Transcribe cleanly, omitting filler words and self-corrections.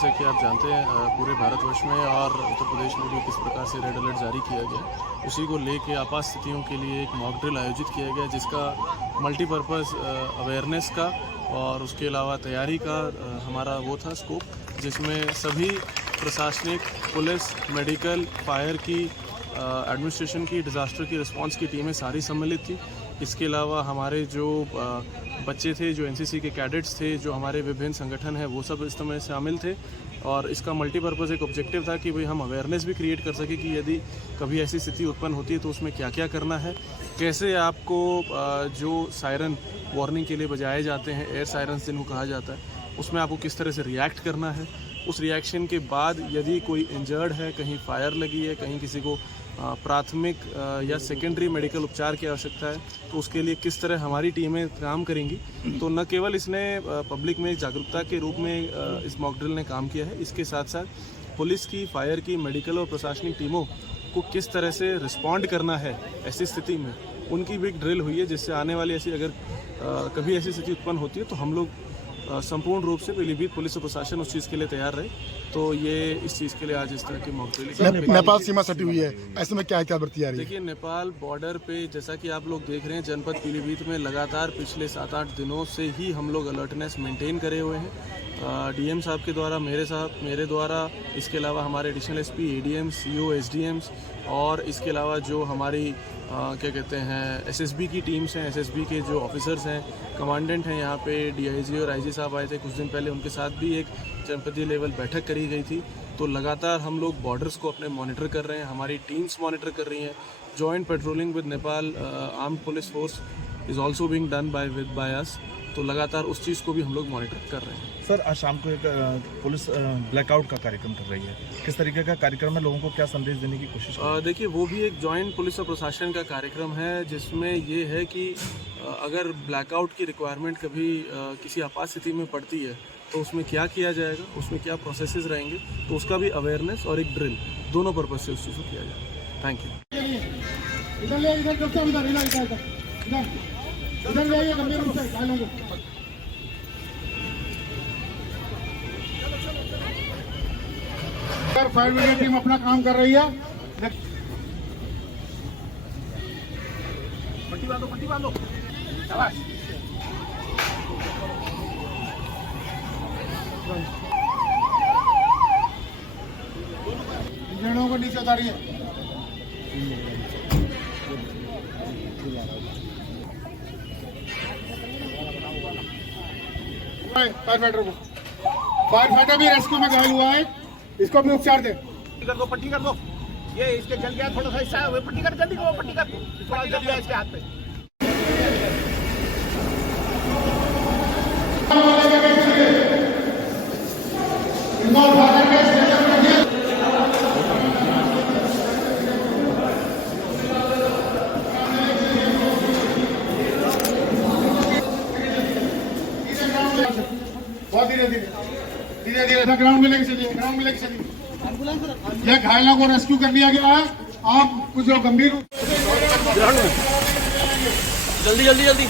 जैसा कि आप जानते हैं पूरे भारतवर्ष में और उत्तर प्रदेश में भी किस प्रकार से रेड अलर्ट जारी किया गया, उसी को लेके आपात स्थितियों के लिए एक मॉक ड्रिल आयोजित किया गया, जिसका मल्टीपर्पज़ अवेयरनेस का और उसके अलावा तैयारी का हमारा वो था स्कोप, जिसमें सभी प्रशासनिक, पुलिस, मेडिकल, फायर की, एडमिनिस्ट्रेशन की, डिज़ास्टर की रिस्पांस की टीमें सारी सम्मिलित थी। इसके अलावा हमारे जो बच्चे थे, जो एनसीसी के कैडेट्स थे, जो हमारे विभिन्न संगठन हैं, वो सब इस समय शामिल थे। और इसका मल्टीपर्पज़ एक ऑब्जेक्टिव था कि भाई हम अवेयरनेस भी क्रिएट कर सके कि यदि कभी ऐसी स्थिति उत्पन्न होती है तो उसमें क्या क्या करना है, कैसे आपको जो सायरन वार्निंग के लिए बजाए जाते हैं, एयर सायरन्स जिनको कहा जाता है, उसमें आपको किस तरह से रिएक्ट करना है। उस रिएक्शन के बाद यदि कोई इंजर्ड है, कहीं फायर लगी है, कहीं किसी को प्राथमिक या सेकेंडरी मेडिकल उपचार की आवश्यकता है, तो उसके लिए किस तरह हमारी टीमें काम करेंगी। तो न केवल इसने पब्लिक में जागरूकता के रूप में इस मॉक ड्रिल ने काम किया है, इसके साथ साथ पुलिस की, फायर की, मेडिकल और प्रशासनिक टीमों को किस तरह से रिस्पॉन्ड करना है ऐसी स्थिति में, उनकी भी एक ड्रिल हुई है, जिससे आने वाली ऐसी अगर कभी ऐसी स्थिति उत्पन्न होती है तो हम लोग संपूर्ण रूप से पीलीभीत पुलिस और प्रशासन उस चीज़ के लिए तैयार रहे। तो ये इस चीज़ के लिए आज इस तरह की मॉक ड्रिल। नेपाल सीमा सटी हुई है, ऐसे में क्या बरती आ रही है? देखिए, नेपाल बॉर्डर पे जैसा कि आप लोग देख रहे हैं, जनपद पीलीभीत में लगातार पिछले 7-8 दिनों से ही हम लोग अलर्टनेस मेंटेन करे हुए हैं। डीएम साहब के द्वारा, मेरे द्वारा, इसके अलावा हमारे additional SP, ADM, CO, SDMs और इसके अलावा जो हमारी क्या कहते हैं एसएसबी की टीम्स हैं, एसएसबी के जो ऑफिसर्स हैं, कमांडेंट हैं, यहाँ पे डीआईजी और आईजी साहब आए थे कुछ दिन पहले, उनके साथ भी एक जनपदीय लेवल बैठक करी गई थी। तो लगातार हम लोग बॉर्डर्स को अपने मॉनिटर कर रहे हैं, हमारी टीम्स मॉनिटर कर रही हैं। Joint patrolling with Nepal armed police force is also being done by us. तो लगातार उस चीज़ को भी हम लोग मॉनिटर कर रहे हैं। सर, आज शाम को एक पुलिस ब्लैकआउट का कार्यक्रम कर रही है, किस तरीके का कार्यक्रम है, लोगों को क्या संदेश देने की कोशिश कर रही है? देखिए, वो भी एक जॉइंट पुलिस और प्रशासन का कार्यक्रम है, जिसमें ये है कि अगर ब्लैकआउट की रिक्वायरमेंट कभी किसी आपात स्थिति में पड़ती है तो उसमें क्या किया जाएगा, उसमें क्या प्रोसेसेस रहेंगे, तो उसका भी अवेयरनेस और एक ड्रिल दोनों पर्पज से उस चीज़ को किया जाएगा। Thank you. Fire brigade team अपना काम कर रही है। पट्टी बांधो शाबाश। इंजनों को नीचे उतारिए। फायर फाइटर भी रेस्क्यू में घायल हुआ है, इसको भी उपचार दे। पट्टी कर दो, ये इसके जल गया थोड़ा सा हिस्सा है, पट्टी कर, जल्दी करो, पट्टी कर, थोड़ा जल गया इसके हाथ पे। बहुत धीरे धीरे ग्राउंड में लेके चलिए, यह घायलों को रेस्क्यू कर लिया गया है। आप कुछ जो गंभीर जल्दी